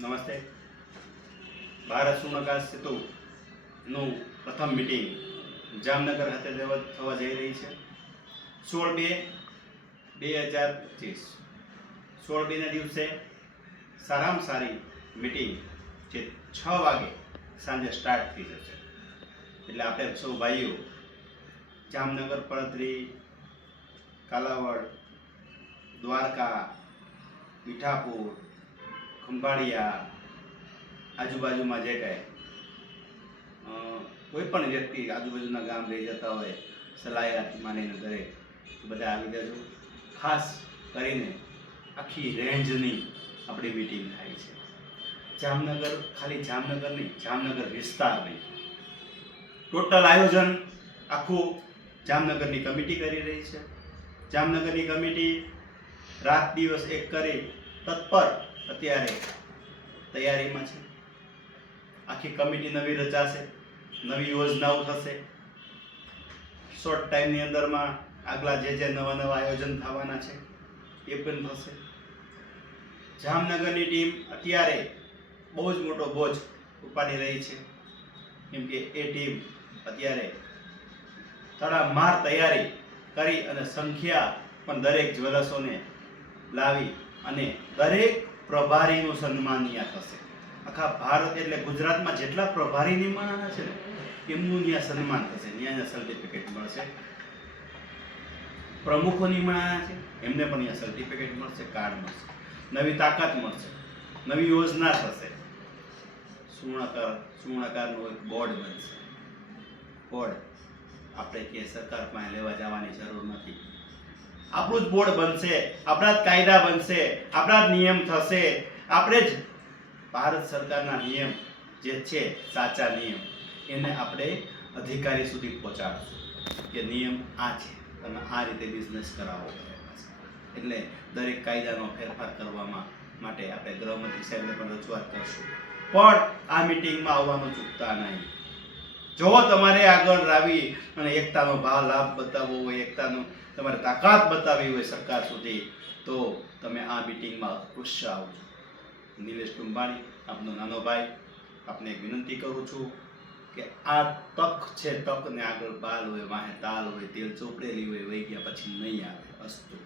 નમસ્તે. ભારત શૂન્યાવકાશ સેતુનું પ્રથમ મિટિંગ જામનગર ખાતે થવા જઈ રહી છે 16/2/2025. 16/2ના દિવસે સારામાં સારી મિટિંગ જે 6 વાગે સાંજે સ્ટાર્ટ થઈ જશે. એટલે આપણે સૌ ભાઈઓ જામનગર, પડદરી, કાલાવડ, દ્વારકા, મીઠાપુર, ખંભાળિયા આજુબાજુમાં જે કાંઈ કોઈ પણ વ્યક્તિ આજુબાજુના ગામ રહી જતા હોય, સલાયાથી માનીને દરેક બધા આવી જજો. ખાસ કરીને આખી રેન્જની આપણી મિટિંગ થાય છે. જામનગર, ખાલી જામનગર નહીં, જામનગર વિસ્તાર નહીં, ટોટલ આયોજન આખું જામનગરની કમિટી કરી રહી છે. જામનગરની કમિટી રાત દિવસ એક કરી તત્પર અત્યારે તૈયારીમાં છે. આખી કમિટી નવી રચાશે, નવી યોજનાઓ થશે. શોર્ટ ટાઈમની અંદરમાં આગલા જે નવા આયોજન થવાના છે એ પણ થશે. જામનગરની ટીમ અત્યારે બહુ જ મોટો બોજ ઉપાડી રહી છે, કેમ કે એ ટીમ અત્યારે તડામાર તૈયારી કરી અને સંખ્યા પણ દરેક જ્વેલર્સોને લાવી અને દરેક પ્રભારીનું સન્માન ત્યાં થશે. આખા ભારત એટલે ગુજરાતમાં જેટલા પ્રભારી નિમાણા છે ને એમનું ત્યાં સન્માન થશે, ત્યાં સર્ટિફિકેટ મળશે. પ્રમુખો નિમાણા છે એમને પણ ત્યાં સર્ટિફિકેટ મળશે, કાર્ડ મળશે, નવી તાકાત મળશે, નવી યોજના થશે. સુવર્ણાકારનું એક બોર્ડ બનશે. બોર્ડ આપણે કે સરકાર પાસે લેવા જવાની જરૂર નથી. આપણું જ બોર્ડ બનશે, આપણા જ કાયદા બનશે, આપણા જ નિયમ થશે. આપણે જ ભારત સરકારના નિયમ જે છે સાચા નિયમ એને આપણે અધિકારી સુધી પહોંચાડશું કે નિયમ આ છે, તમે આ રીતે બિઝનેસ કરાવો. એટલે દરેક કાયદાનો ફેરફાર કરવામાં માટે આપણે ગૃહમંત્રી સાહેબને પણ રજૂઆત કરશું. પણ આ મિટિંગમાં આવવાનું ચૂકતા નહીં. જો તમારે આગળ લાવી અને એકતાનો લાભ બતાવવો હોય, એકતાનો તમારે તાકાત બતાવવી હોય સરકાર સુધી, તો તમે આ મિટિંગમાં અવશ્ય આવજો. નિલેશ ટુંબાણી, આપનો નાનો ભાઈ, આપને એક વિનંતી કરું છું કે આ તક છે, તકને આગળ બાલ હોય, વાહે તાલ હોય, તેલ ચોપડેલી હોય, વહી ગયા પછી નહીં આવે. અસ્તુ.